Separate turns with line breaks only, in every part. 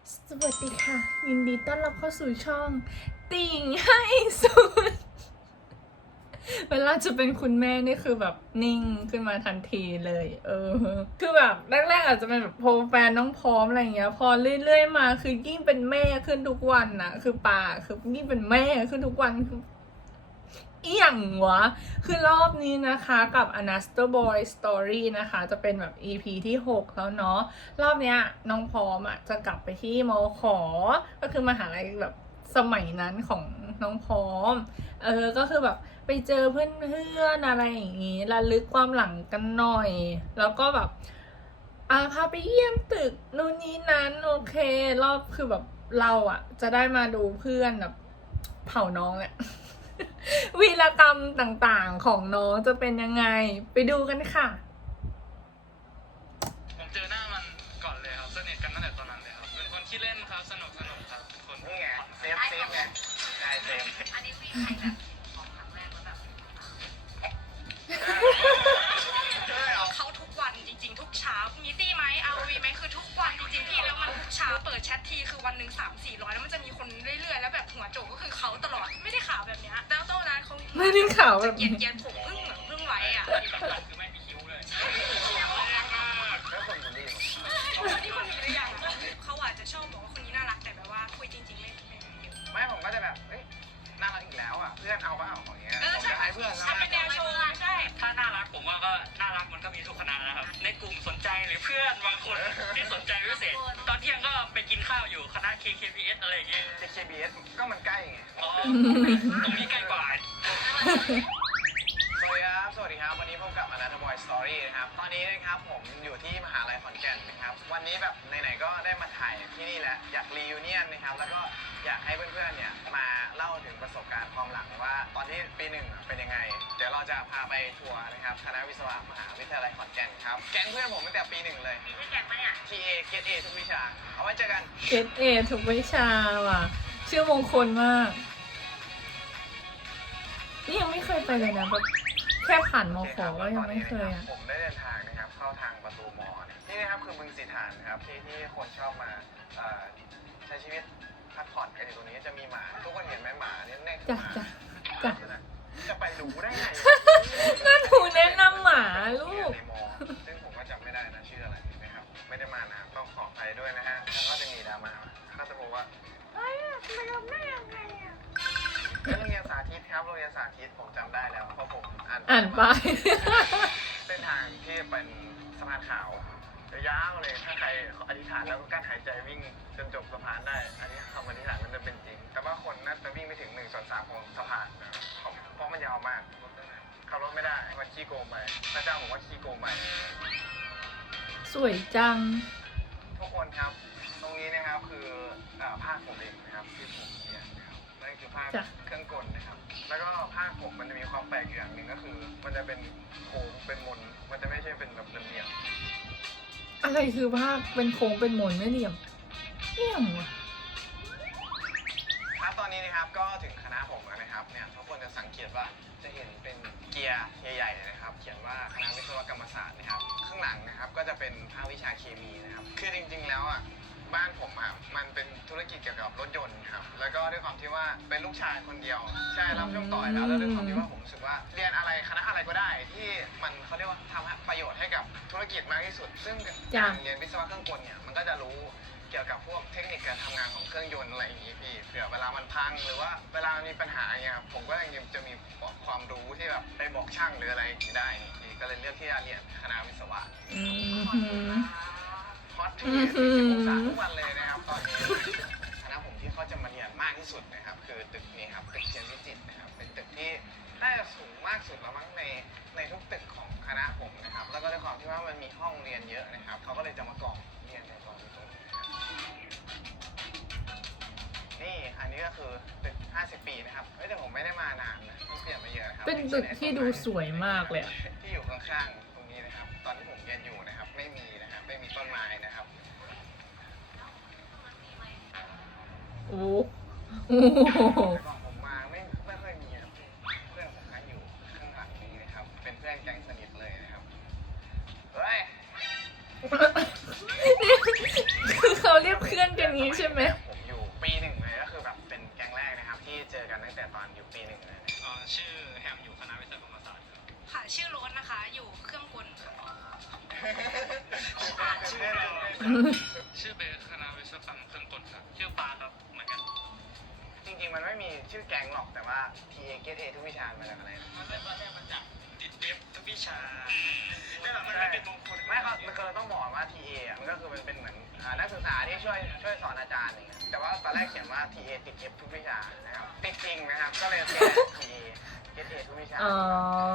สวัสดีค่ะ ยินดีต้อนรับเข้าสู่ช่องติ่งให้สุด เวลาจะเป็นคุณแม่นี่คือแบบนิ่งขึ้นมาทันทีเลย คือแบบแรกๆอาจจะเป็นแบบโพแฟนน้องพร้อมอะไรเงี้ย พอเรื่อยๆมาคือยิ่งเป็นแม่ขึ้นทุกวันนะคือป่าคือยิ่งเป็นแม่ขึ้นทุกวันคืออีหยังวะ คือรอบนี้นะคะกับ Another Boy Story นะคะ จะเป็นแบบ EP ที่ 6 แล้วเนาะรอบเนี้ยน้องพร้อมอ่ะจะกลับไปที่มขก็คือมหาลัยแบบสมัยนั้นของน้องพร้อมก็คือแบบไปเจอเพื่อนๆอะไรอย่างงี้ระลึกความหลังกันหน่อย แล้วก็แบบพาไปเยี่ยมตึกนู่นนี่นั้นโอเครอบคือแบบเราอ่ะจะได้มาดูเพื่อนแบบเผาน้องแหละ วีรกรรมต่างๆของน้องจะเป็นยังไงไปดูกันค่ะ
ผมเจอหน้ามันก่อนเลยครับสนิทกันตั้งแต่ตอนนั้นเลยครับเป็นคนขี้เล่นครับสนุกครับเป็นคน
นี่ไงเซฟไงได้เซฟ
อันนี้มีใครแบบมองครั้งแรกแล้วแบบเขาทุกวันจริงๆ ทุกเช้ามีตี้ไหมเอาวีไหมคือทุกวันจริงๆพี่แล้วมันทุกเช้าเปิดแชททีคือวันหนึ่ง300-400แล้วมันจะมีคนเรื่อยๆแล้วแบบหัวโจกก็คือเขาตลอดไม่ได้ข่าวแบบเนี้ยแล้วโต๊ะนั้นเขา
ไม่ได้ข่าวแบบ
เกลียดผมพึ่งไว้อะ
ที่สำคัญคือไม่มีคิ้วเลย
แล้วคนคนนี้
นี่คนนี้หรือยังเขาอาจจะชอบบอกว่าคนนี้น่ารักแต่แบบว่าคุยจริงๆไม่เยอะ
ไม่ผมก็จะแบบเฮ้ยน่ารักอีกแล้วอ่ะเพื่อนเอาของเงี้ยผม
ใช่
จะให้เพื่อน
ทำเป็นแนวโชว์ใช่
ถ้าน่ารักผมว่าก็น่ารักมันก็มีทุกคณะนะครับในกลุ่มสนใจหรือเพื่อนบางคนที่สนใจพิเศษตอนเที่ยงก็ไปกินข้าวอยู่คณะ KKBS อะไรอย่างเงี้ย
KBS ก็มันใกล้ไง
อ๋อตรงนี้ใกล้กว่า
สวัสดีครับวันนี้พบกับ Another Boy Story นะครับตอนนี้นะครับผมอยู่ที่มหาลัยขอนแก่นนะครับวันนี้แบบไหนๆก็ได้มาถ่ายที่นี่แล้วอยากรีวิเนียนนะครับแล้วก็อยากให้เพื่อนๆเนี่ยมาเล่าถึงประสบการณ์ความหลังว่าตอนที่ปีหนึ่งเป็นยังไงเดี๋ยวเราจะพาไปทัวร์นะครับคณะวิศวะมหาวิทยาลัยขอนแก่นครับแก๊งเพื่อนผมตั้งแต่ปีหนึ่งเลย
ไม่แกงปะเนี่ย
TA Get A ทุกวิชาเอาไว้เจอกัน
เกรดเอทุกวิชาว่ะ ชื่อมงคลมาก นี่ยังไม่เคยไปเลยนะแบบแค่ผ่านมขก็ยังไม่เคยอ่ะ
ผมได้เดินทางนะครับเข้าทางประตูมอนี่นะครับคือบึงสีฐานนะครับที่คนชอบมาใช้ชีวิตพักผ่อนกันอยู่ตรงนี้จะมีหมาทุกคนเห็นไหมหมาเนี่ยแน่
จ้ะจ้ะจ้ะ
จะไปรู้ได้ไง
น่าถูแนะนำหมาลูก
ในมอซึ่งผมก็จำไม่ได้นะชื่ออะไรนะครับไม่ได้มานานต้องขออภัยด้วยนะฮะแล้วก็จะมีดราม่าก็จะบอกว่าเฮ้ยทำไมเราไม่ยังไงอ่ะโรงเรียนสาธิตครับโรงเรียนสาธิตผมจำได้แล้วเพราะผม
อ่านไป
เส้นทางที่เป็นสะพานขาวยาวเลย ถ้าใครอธิษฐานแล้วก็กั้นหายใจวิ่งจนจบสะพานได้ อันนี้คำอธิษฐานมันจะเป็นจริง แต่ว่าคนน่าจะวิ่งไม่ถึง1/3ของสะพานนะเพราะมันยาวมากขับรถไม่ได้มันขี้โกงไปพระเจ้าบอกว่าขี้โกงไป
สวยจัง
ทุกคนครับ ตรงนี้นะครับคือภาคผมเองนะครับที่ผมเรียนนะครับนั่นคือภาค
จ้ะ
เครื่องกลนะครับ แล้วก็ภาคผมมันจะมีความแปลกอยู่อย่างหนึ่งก็คือ มันจะเป็นโค้งเป็นมนมันจะไม่ใช่เป็นแบบเหลี่ยม
อะไรคือภาคเป็นโค้งเป็นมนไม่เหลี่ยมเอี่ยมว่ะ
ครับตอนนี้นะครับก็ถึงคณะผมแล้วนะครับเนี่ยทุกคนจะสังเกตว่าจะเห็นเป็นเกียร์ใหญ่ๆนะครับ เขียนว่าคณะวิศวกรรมศาสตร์นะครับข้างหลังนะครับก็จะเป็นภาควิชาเคมีนะครับคือจริงๆแล้วอ่ะบ้านผมอ่ะมันเป็นธุรกิจเกี่ยวกับรถยนต์ครับแล้วก็ด้วยความที่ว่าเป็นลูกชายคนเดียวใช่รับช่วงต่อยแล้วด้วยความที่ว่าผมรู้สึกว่าเรียนอะไรคณะอะไรก็ได้ที่มันเขาเรียกว่าทำประโยชน์ให้กับธุรกิจมากที่สุด ซึ่งการเรียนวิศวะเครื่องกลเนี่ยมันก็จะรู้เกี่ยวกับพวกเทคนิคการทำงานของเครื่องยนต์อะไรอย่างนี้พี่เผื่อเวลามันพังหรือว่าเวลามันมีปัญหาเนี่ยครับผมก็ยังจะมีความรู้ที่แบบไปบอกช่างหรืออะไรอย่างนี้ได้พี่ก็เลยเลือกที่จะเรียนคณะวิศวะ
อือหือ
ฮอตที่40 องศาทุกวันเลยนะครับตอนนี้คณะผมที่เขาจะมาเรียนมากที่สุดนะครับคือตึกนี้ครับตึกเชียนวิจิตรนะครับเป็นตึกที่น่าจะสูงมากสุดแล้วมั้งในทุกตึกของคณะผมนะครับแล้วก็ด้วยความที่ว่ามันมีห้องเรียนเยอะนะครับเขาก็เลยจะมากรองเรียนในตรงนี้นะครับนี่อันนี้ก็คือตึก50 ปีนะครับแต่ผมไม่ได้มานานนะมันเปลี่ยนมาเยอะนะครับ
เป็นตึกที่ดูสวยมากเลยอะ
ที่อยู่ข้างๆตรงนี้นะครับตอนที่ผมเรียนอยู่นะครับไม่มีนะครับไม่มีต้นไม้นะครับ
โอ้โห
ก่อนผมมาไม่ค่อยมีครับเพื่อนผมนั่งอยู่ข้างหลังนี้นะครับเป็นเพื่อนแก๊งสนิทเลยนะครับเฮ้ย
คือเขาเรียกเพื่อนพื่อนกันงี้ใช่ไหม
ผมอยู่ปีหนึ่งเลยก็คือแบบเป็นแก๊งแรกนะครับที่เจอกันตั้งแต่ตอนอยู่ปีหนึ่งเลยนะ
ชื่อแฮมอยู่คณะวิศวกรรมศาสตร์ครับ
ค่ะชื่อโรสนะคะอยู่เครื่องกลค่ะ
ชื่อเบสคณะวิศวกรรมเครื่องกลครับชื่อปาครับเหมือนกัน
จริงๆมันไม่มีชื่อแก๊งหรอกแต่ว่า TA Get A ทุกวิชามาจากอะไรนะ
มันเริ่มมาจากติดเอฟทุกวิชาไม่แบบมันไม่เป็นมงคล
ไม่ครับมันคือเราต้องบอกว่า TA อ่ะมันก็คือมันเป็นเหมือนนักศึกษาที่ช่วยสอนอาจารย์อย่างเงี้ยแต่ว่าตอนแรกเขียนว่า TA ติด F ทุกวิชานะครับติดจริงนะครับก็เลยเขียน TA Get A ทุกวิชา
อ๋อ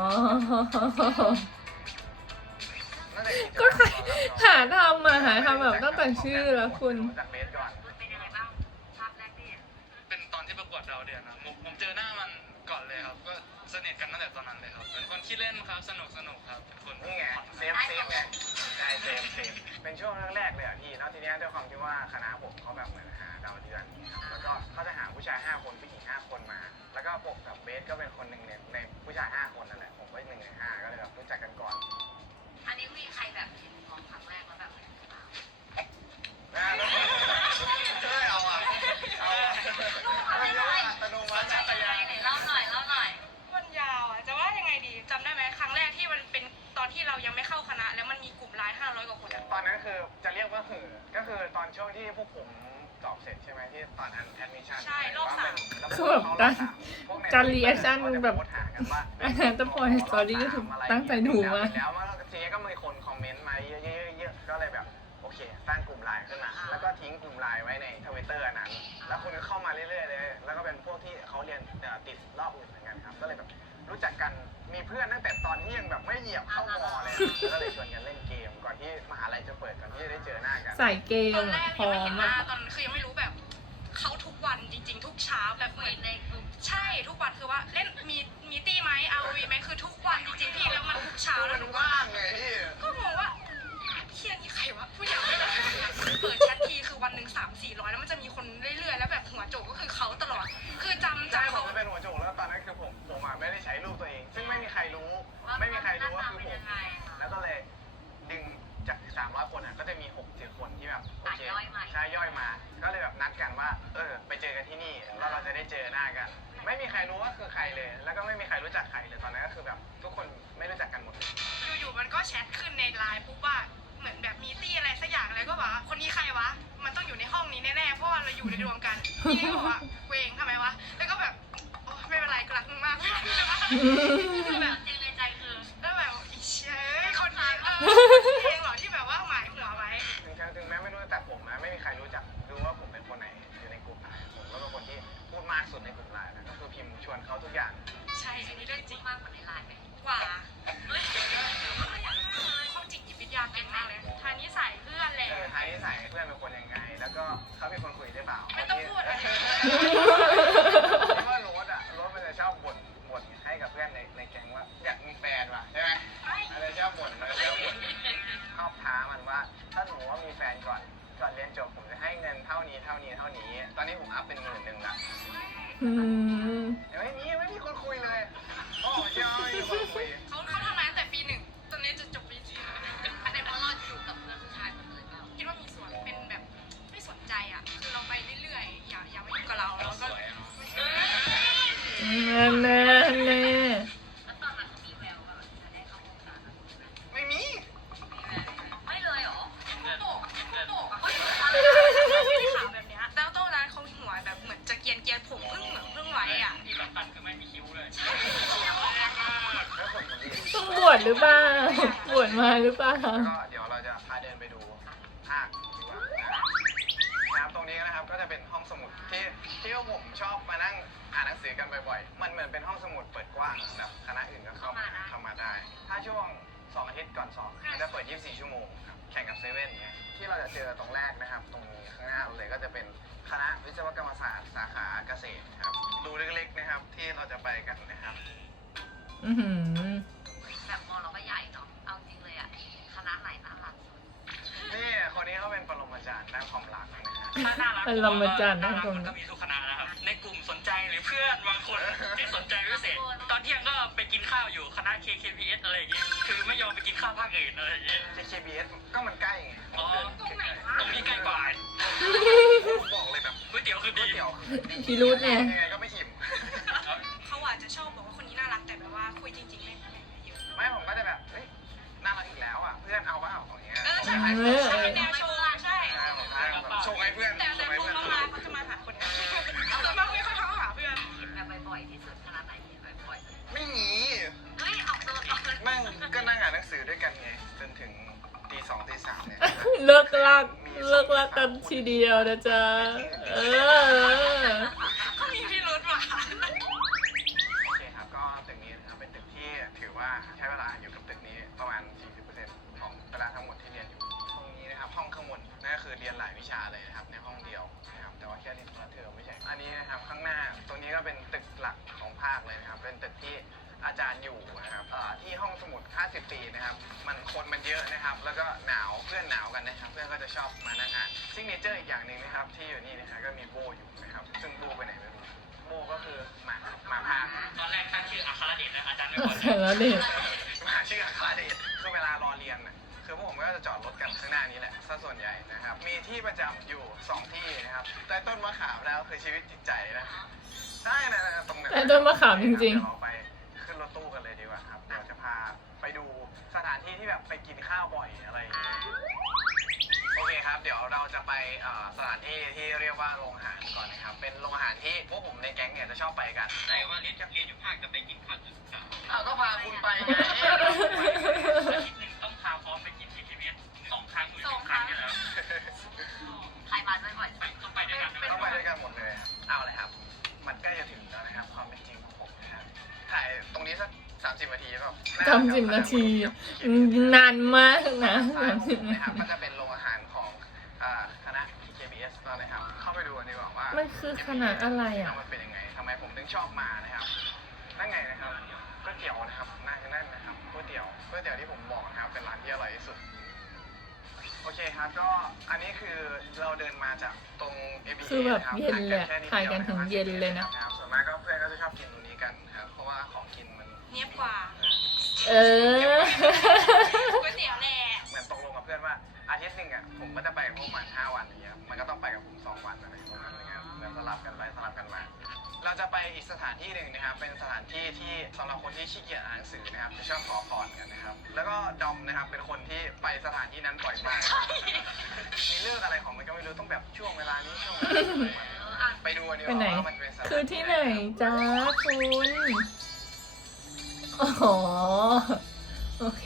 น่าจะ
ก็ใครหาทำมาหาทำแบบตั้งแต่ชื่อแล้วคุณ
จากเบสก่อน
เป็นยังไงบ้างภาพแรกที่เห็น
เป็นตอนที่ประกวดดาวเดือนนะผมเจอหน้ามันก่อนเลยครับก็สนิทกันตั้งแต่ตอนนั้นเลยครับเป็นคนขี้เล่นครับสนุกครับเป็นคน
นี่ไงเซฟไงใช่เซฟเป็นช่วงแรกๆเลยอ่ะพี่แล้วทีเนี้ยด้วยความที่ว่าคณะผมเขาแบบเหมือนหาดาวเดือนครับแล้วก็เขาจะหาผู้ชาย5คนผู้หญิง5คนมา แล้วก็ผมกับเบสก็เป็นคนหนึ่งในผู้ชาย5คนนั่นแหละผมก็1 ใน 5ก็เลยแบบรู้จักกันก่อน
อันนี้มีใครแบบเห็นของครั้งแรกแล้วแบบ
นะแล้วเฮ้ยเอาอ่ะมันยกอัตโนมัติจักรยาน
เล่าหน่อยมันยาวอ่ะจะว่ายังไงดีจำได้ไหมครั้งแรกที่มันเป็นตอนที่เรายังไม่เข้าคณะแล้วมันมีกลุ่มไลน์500 กว่าคนอะ
ตอนนั้นคือจะเรียกว่าหือก็คือตอนช่วงที่พวกผมสอบเสร็จใช่ไหมที่ตอนแอดมิชชั่น
ใช่รอบสาม
คือแบบการรีแอคชั่นแบบอันนั้นแต่พอสตอรี่ก็ถูกตั้งใจดูมา
แล้วทีนี้ก็มีคนคอมเมนต์มาเยอะๆก็เลยแบบโอเคสร้างกลุ่มไลน์ขึ้นมาแล้วก็ทิ้งกลุ่มไลน์ไว้ในทวิตเตอร์นั้นแล้วคนก็เข้ามาเรื่อยๆเลยแล้วก็เป็นพวกที่เขาเรียนติดรอบอื่นเหมือนกันครับก็เลยแบบรู้จักกันมีเพื่อนตั้งแต่ตอนที่ยังแบบไม่เหยียบเข้ามอเลยก็เลยชวนกันเล่นเกมก่อนที่มหาลัยจะเปิดก่อนที่จะได้เจอหน้ากัน
ใส่เก
ต
ม
อนแรก
พร้
ยั
อง
ไม่เห็น
ม
หน้า
อะ
ตอนคือยังไม่รู้แบบเขาทุกวันจริง ๆ ทุกเช้าแบบเหมือนในกลุ่มใช่ทุกวันคือว่าเล่นมีตี้ไหมเอาวีไหมคือทุกวันจริงๆพี่แล้วมันทุกเช้าแล้วหนูก็
ว่างไงพี่
ก็งงว่าเฮียนี่ใครวะผู้หญิงเปิดแชททีคือวันหนึ่ง300-400แล้วมันจะมีคนเรื่อยๆแล้วแบบหัวโจกก็คือเขาตลอด คือจำ
ใช่ผ
เขา
มเป็นหัวโจกแล้วตอนนั้นคือผมอ่ะไม่ได้ใช้รูปตัวเอง ซึ่งไม่มีใครรู้ไม่มีใครรู้ว่าคือผมแล้วก็เลยดึงจาก300 คนอ่ะก็จะมี6-7 คนที่แบบโอเคใช่ย่อยมา ก็เลยแบบนัดกันว่าไปเจอกันที่นี่แล้วเราจะได้เจอหน้ากัน ไม่มีใครรู้ว่าคือใครเลย แล้วก็ไม่มีใครรู้จักใครเลยตอนนั้นก็คือแบบทุกคนไม่รู้จักกันหมดเลย
อยู่ๆมันก็แชทขึ้นในไลน์ปุ๊บว่าเหมือนแบบมีตี้อะไรสักอย่างอะไรก็บอกว่าคนนี้ใครวะมันต้องอยู่ในห้องนี้แน่ๆเพราะว่าเราอยู่ในรวมกันพี่ก็บอกว่าเวงทำไมวะแล้วก็แบบโอ้ไม่เป็นไรกูรักมึงมากคือแบบจริงในใจคือแล้วแบบอีเชยคนนี้เองเหรอที่แบบว่าหมายหัวไว้
ถึงแม้ไม่รู้แต่ผมนะไม่มีใครรู้จักรู้ว่าผมเป็นคนไหนอยู่ในกลุ่มไลน์ผมก็เป็นคนที่พูดมากสุดในกลุ่มไลน์นะก็คือพิมพ์ชวนเขาทุกอย่าง
ใช่อันนี้เรื่องจริงมากกว่าในไลน์ไหมกว่าความจิตวิทยาเก่งมากเลยทางนิสัยเพื่อนแหละ
ทายนิสัยเพื่อนเป็นคนยังไง แล้วก็เขาเป็นคนคุยได้เปล่า
ไม่ต้องพูดอะไร
คิดว่าโรสมันจะชอบบ่นให้กับเพื่อนในแก๊งว่าอยากมีแฟนว่ะใช่ไหมอะไรชอบบ่นชอบท้ามันว่าถ้าหนูว่ามีแฟนก่อนเรียนจบผมจะให้เงินเท่านี้ตอนนี้ผมอัพเป็น10,000ละ
อืม
ไม่มีคนคุยเลยโอ้เชื่อไม่มีคนคุย
เขาทำงานตั้งแต่ปี1ตอนนี้จะจบปี4อันนี้เพราะเราอยู่กับเพื่อนผู้ชายหมดเลยเปล่าคิดว่ามีส่วนเป็นแบบไม่สนใจอ่ะคือเราไปเรื่อยๆอย่ามายุ่งกับเราแล้วก็
แน่แน่
แล้วตอนนั้นเขามีแววว่าจะได้เข้าวงการ
ไม่มี
ไม่เลยเหรอโบกอ่ะเขาอยู่ขาวแบบเนี้ยแล้วตอนนั้นเขาหัวแบบเหมือนจะเกรียนผมเพิ่งไว้อ่ะ
ที่สำคัญคือไม่มีคิ้วเลย
แล้วคนดี
ต้องบวชหรือเปล่าบวชมาหรือเปล่า
ก็เดี๋ยวเราจะพาเดินไปดูภาคดีกว่านะครับตรงนี้นะครับก็จะเป็นห้องสมุดที่ผมชอบมานั่งอ่านหนังสือกันบ่อยๆมันเหมือนเป็นห้องสมุดเปิดกว้างแบบคณะอื่นก็เข้ามาได้ ถ้าช่วง2 อาทิตย์ก่อนสอบมันจะเปิด24 ชั่วโมงครับแข่งกับเซเว่นเนี่ยที่เราจะเจอตรงแรกนะครับ ตรงนี้ข้างหน้าเลยก็จะเป็นคณะวิศวกรรมศาสตร์สาขาเกษตรครับดูเล็กๆนะครับที่เราจะไปกันนะครับ
อือหือ
แบบมอเราก็ใหญ่เนาะเอาจริงเลยอ่ะคณะไหนน่ารัก
นี่คนนี้เขาเป็นปรมาจารย์ด้านความรักนะฮะ
ถ้าน่ารัก
เป็นลำบากจันทร์
น่า
นะ
รัก
คน
มันก็มีทุกคณะนะครับ ในกลุ่มสนใจหรือรือเพื่อนบางคนที่สนใจพิเศษ ตอนเที่ยงก็ไปกินข้าวอยู่คณะ KKPS อะไรอย่างงี้คือไม่ยอมไปกินข้าวภาคอื่นอะไรอย่างงี้
JKBS ก็มันใกล้ไง
อ๋อ
ตรงไหนวะ
ตรงนี้ใกล้กว่า
บอกเลยแบบ
ก๋วยเตี๋ยวคือ
ก๋
ดี
วยเตี๋ยว
พี่รุธเนี่ย
ยังไงก็ไม่อิ่ม
เขาอาจจะชอบบอกว่าคนนี้น่ารักแต่แบบว่าคุยจริงๆไม่เยอะ
ไม่ผมก็จะแบบเฮ้ยน่ารักอีกแล้วอ่ะเพื่อนเอาเปล่าอย่างเงี้ย
ใช่
ให้
ใช่
เพื่อน
ใช่เป็นแนวโชว์ใช่
ใช่ผมให้แบบส่งให้เพื่อน
แต่
ส่งให้
พอ
เพื่อน
เขามาเขาจะมาหาคนนี้ส่วนมากไม่ค่อยเข้าหาเพื่อน
แบบบ่อยๆที่สุดคณะไหนบ่อยๆสุด
ไม่มี
เฮ้ยออกตัวออกตัว
แม่งก็นั่งอ่านหนังสือด้วยกันไงจนถึงตีสองตีสามเนี่ย
เลิกลักกันทีเดียวนะจ๊ะ เออ
เขามีพิรุธว่ะ
โอเคครับก็ตึกนี้นะครับเป็นตึกที่ถือว่าใช้เวลาอยู่กับตึกนี้ประมาณ 40% ของเวลาทั้งหมดที่เรียนอยู่ห้องนี้นะครับห้องข้างบนนั่นก็คือเรียนหลายวิชาเลยนะครับในห้องเดียวนะครับแต่ว่าแค่เรียนคนละเทอมไม่ใช่อันนี้นะครับข้างหน้าตรงนี้ก็เป็นตึกหลักของภาคเลยนะครับเป็นตึกที่อาจารย์อยู่นะครับที่ห้องสมุด 50 ปีนะครับคนมันเยอะนะครับแล้วก็หนาวเพื่อนหนาวกันนะครับเพื่อนก็จะชอบมานั่งอ่านซิกเนเจอร์อีกอย่างหนึ่งนะครับที่อยู่นี่นะครับก็มีโบอยู่นะครับซึ่งโบไปไหนไม่รู้โบก็คือหมาภาค
ตอนแรกตั้งชื่ออัครเดชนะอาจารย์ไม่พอใจ
แล้วเนี่ย
มาชื่ออัครเดชคือเวลารอเรียนน่ะคือพวกผมก็จะจอดรถกันข้างหน้านี้แหละซะส่วนใหญ่นะครับมีที่ประจำอยู่ 2 ที่นะครับใต้ต้นมะขามแล้วคือชีวิตจิตใจนะใช่นะตรงนั้น
ใต้ต้นมะขามจริงๆ
เดี๋ยวเราไปขึ้นรถตู้กันเลยดีกว่าครับเดี๋ยวจะพาไปดูสถานที่ที่แบบไปกินข้าวบ่อยอะไรอย่างเงี้ยโอเคครับเดี๋ยวเราจะไปสถานที่ที่เรียกว่าโรงอาหารก่อนนะครับเป็นโรงอาหารที่พวกผมในแก๊งเนี่ยจะชอบไปกัน
แต่ว่าเรียนอยู่ภาคจะไปกินข้าวจุดศึกษา
ก็พาคุณไปไง
อาทิตย์หนึ่งต้องพาพร้อมไปกิน KKPS 2 ครั้งหรือ1 ครั้งนี่แหละ
ใครมาบ่อยๆ
ต้องไปด้วยกัน
ต้องไปด้วยกันหมดเลยครับเอาเลยครับ มันใกล้จะถึงแล้วนะครับ ความเป็นจริงของผมนะครับ ถ่ายตรงนี้สัก30 นาทีเปล่า
30 นาที นานมากนะ
นะครับ ก็จะเป็นโรงอาหารของคณะ KBS ก็เลยครับ เข้าไปดูกันดีกว่าว่า
มันคือคณะอะไรอ่ะ
มันเป็นยังไงทำไมผมถึงชอบมานะครับ นั่นไงนะครับก๋วยเตี๋ยวนะครับนั่นนะครับก๋วยเตี๋ยวที่ผมบอกนะครับ เป็นร้านที่อร่อยที่สุด โอเคครับก็อันนี้คือเราเดินมาจากตรง ABA
คือแบบ
ะรับ
เย็นเลยอะ
ห่งแค่
ถ่ายกันถึงเย็นเลยนะ
ครับส่วนมากก็เพื่อนก็จะชอบกินตรงนี้กันครับเพราะว่าของกินมัน
เนียบกว่า
เออ
ก๋วยเตี๋ยวแหละ
เหมือนตกลงกับเพื่อนว่าอาทิตย์หนึ่งอ่ะผมก็จะไปกับพวกมัน5 วันอย่างเงี้ยมันก็ต้องไปกับผม2 วันอะไรประมาณนี้ครับเหมือนสลับกันไปสลับกันมา เราจะไปอีกสถานที่หนึ่งนะครับ เป็นสถานที่ที่สำหรับคนที่ขี้เกียจอ่านหนังสือนะครับจะชอบขอพรกันนะครับ แล้วก็ดอมนะครับเป็นคนที่ไปสถานที่นั้นบ่อยมาก มีเรื่องอะไรของมันก็ไม่รู้ต้องแบบช่วงเวลานี้ช่วงเวลานี้ไปดูกันดีก
ไปไหน
ว่าว่ามันเป็นสถาน
คือที่ไหนจ้าคุณ อ๋อ โอเค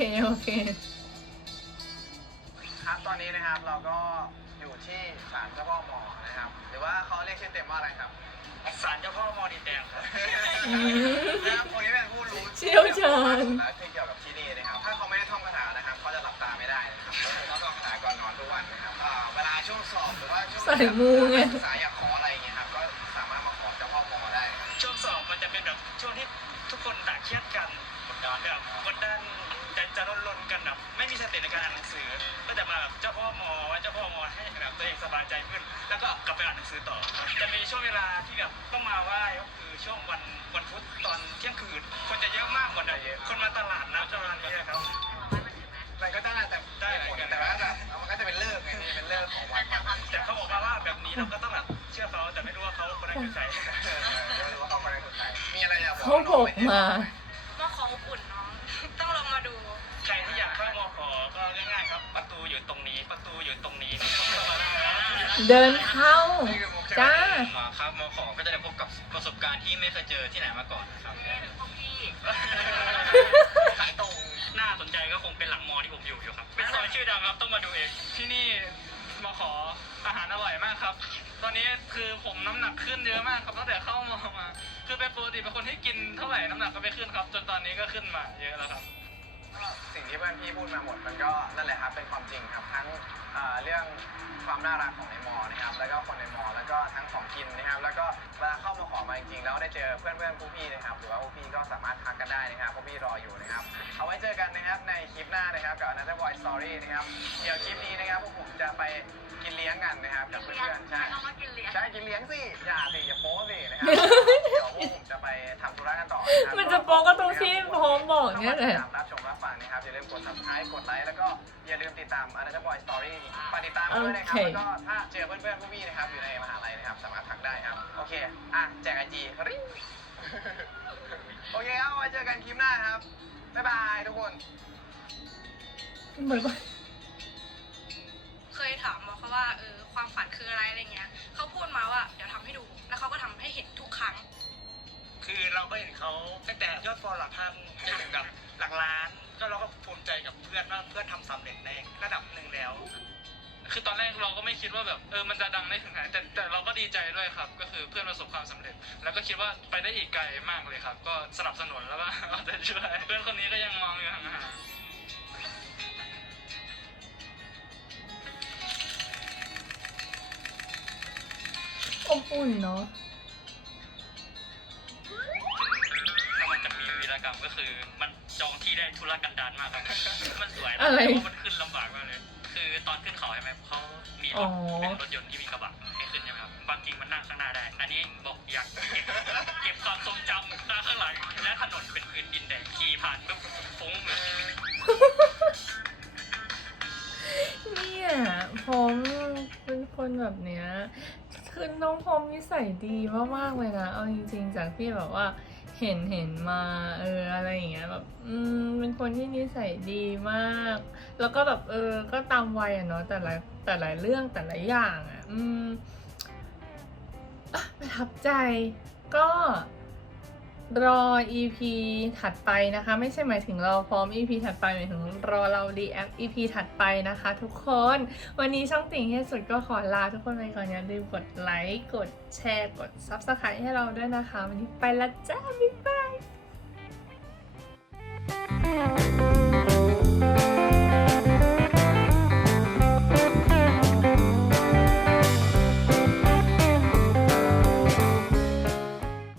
ครับตอนนี้นะครับเราก็อยู่ที่ศาลเจ้าพ่อหมอนะครับ หรือว่าเขาเรียกชื่อเต็มว่าอะไรครับ
ศาลเจ้าพ่อมอดินแดงครับ
อืม
นะครับคนนี้เป็นผู้รู้
เชี่ยวชาญ
ที่เกี่ยวกับที่นี่นะครับ ถ้าเขาไม่ได้ท่องคาถานะครับเขาจะหลับตาไม่ได้นะครับเขาต้องท่องคาถาก่อนนอนทุกวันนะครับเวลาช่วงสอบหรือว่าช่วง
ใส่มูไง
ศึกษาอยากขออะไรอย่างเงี้ยครับก็สามารถมาขอเจ้าพ่อหมอได้ครับ
ช่วงสอบมันจะเป็นแบบช่วงที่ทุกคนต่างเครียดกันแบบกดดันจะลนกันแบบไม่มีสติในการอ่านหนังสือ ก็จะมาแบบเจ้าพ่อมอให้แบบตัวเองสบายใจขึ้น แล้วก็กลับไปอ่านหนังสือต่อ จะมีช่วงเวลาที่แบบต้องมาไหว้ก็คือช่วงวันพุธตอนเที่ยงคืน คนจะเยอะมากเหมือนแบบคนมาตลาดนัดประมาณนี้ครับ
มันก็ได้แต่ได้ผลแต่ว่าแบบมันก็จะเป็นเลิกไงเป็นเลิกของวัน
แต่เขาบอกมาว่าแบบนี้เราก็ต้องแบบเชื่อเขาแต่ไม่รู้ว่าเขาคนนั้นคือใคร
ไม่รู้ว่าเขาคนไหนคนไหนมีอะไรอยากบอก
เขาบอกมา
ว่าของอบอุ่นน้อง ต้องลองมาดู
ใครที่อยากเข้ามอขอก็ง่ายๆครับ ประตูอยู่ตรงนี้ ประตูอยู่ตรงนี้
เดินเข้า จ้า
ครับมอขอก็จะได้พบกับประสบการณ์ที่ไม่เคยเจอที่ไหนมาก่อนครับ
ขายตรง
น่าสนใจก็คงเป็นหลังมอที่ผมอยู่ครับ เป็นซอยชื่อดังครับต้องมาดูเอง
ที่นี่มาขออาหารอร่อยมากครับ ตอนนี้คือผมน้ำหนักขึ้นเยอะมากครับตั้งแต่เข้ามอมา คือเป็นปกติเป็นคนที่กินเท่าไหร่น้ำหนักก็ไม่ขึ้นครับ จนตอนนี้ก็ขึ้นมาเยอะแล้วครับ
สิ่งที่เพื่อนพี่พูดมาหมดมันก็นั่นแหละครับเป็นความจริงครับทั้งเรื่องความน่ารักของในมอนะครับแล้วก็คนในมอแล้วก็ทั้งของกินนะครับแล้วก็เวลาเข้ามาขอมาจริงๆแล้วได้เจอเพื่อนๆผู้พี่นะครับหรือว่าผู้พี่ก็สามารถทักกันได้นะครับเพราะพี่รออยู่นะครับเอาไว้เจอกันนะครับในคลิปหน้านะครับกับ Another Boy Story นะครับเดี๋ยวคลิปนี้นะครับพวกผมจะไปกินเลี้ยงกันนะครับกับเพื่อนๆใช่
เอามากินเลี้ยง
ใช่กินเลี้ยงสิอย่าสิอย่าโป๊สินะครับ เดี๋ยวทำธุระกันต่อครับ
มันจะโป๊ะก็ตรงที่พร้อมบอกเนี่ยแหละ
ข้ามาติดตามรับชมรับฟังนะครับอย่าลืมกด subscribe กดไลค์แล้วก็อย่าลืมติดตาม Another Boy Story ฝากติดตามด้วยนะครับ
โอเค
แล้วก็ถ้าเจอเพื่อนๆผู้พี่นะครับอยู่ในมหาลัยนะครับสามารถทักได้ครับโอเคแจก IG ริ้ง โอเคครับไว้เจอกันคลิปหน้าครับบ๊ายบายทุกคน
เหมือนว่า
เคยถามบอกเขาว่าความฝันคืออะไรอะไรเงี้ยเขาพูดมาว่าเดี๋ยวทำให้ดูแล้วเขาก็ทำให้เห็นทุกครั้ง
คือเราก็เห็นเขาตั้งแต่ยอดฟอลหลักพันจนถึงแบบหลักล้าน ก็เราก็ภูมิใจกับเพื่อนว่าเพื่อนทำสำเร็จในระดับหนึ่งแล้ว
คือตอนแรกเราก็ไม่คิดว่าแบบมันจะดังได้ถึงไหนแต่เราก็ดีใจด้วยครับก็คือเพื่อนประสบความสำเร็จ แล้วก็คิดว่าไปได้อีกไกลมากเลยครับ ก็สนับสนุนแล้วก็ เอาใจช่วยเพื่อนคนนี้ก็ยังมองอยู่ห่างๆ
อบอุ่นเนาะ
ถ้ามันจะมีวีรกรรมก็คือมันจองที่ได้ทุรกันดารมากครับ มันสวย
อะไร
เพราะมันขึ้นลำบากมากเลย คือตอนขึ้นเขาใช่ไหมเขามีร
อ๋
ถ
อ
เป็นรถยนต์ที่มีกระบะให้ขึ้นใช่ไหมครับความจริงมันนั่งข้างหน้าได้ อันนี้บอกอยากเก็บความทรงจำนั่งข้างหลังและถนนเป็นพื้นดินแดงขี่ผ่านปุ๊บฟุ้งเลย
เนี่ยผมเป็นคนแบบเนี้ยคือน้องพรมนิสัยดีมากๆเลยนะเอาจริงๆจากที่แบบว่าเห็นมาอะไรอย่างเงี้ยแบบเป็นคนที่นิสัยดีมาก แล้วก็แบบก็ตามวัยอะเนาะแต่ละเรื่องแต่ละอย่างอะประทับใจก็รอ EP ถัดไปนะคะ ไม่ใช่หมายถึงรอพร้อม EP ถัดไปหมายถึงรอเรา react EP ถัดไปนะคะทุกคนวันนี้ช่องติ่งที่สุดก็ขอลาทุกคนไปก่อนอย่าลืมกดไลค์กดแชร์กด Subscribe ให้เราด้วยนะคะวันนี้ไปละจ้าบ๊ายบาย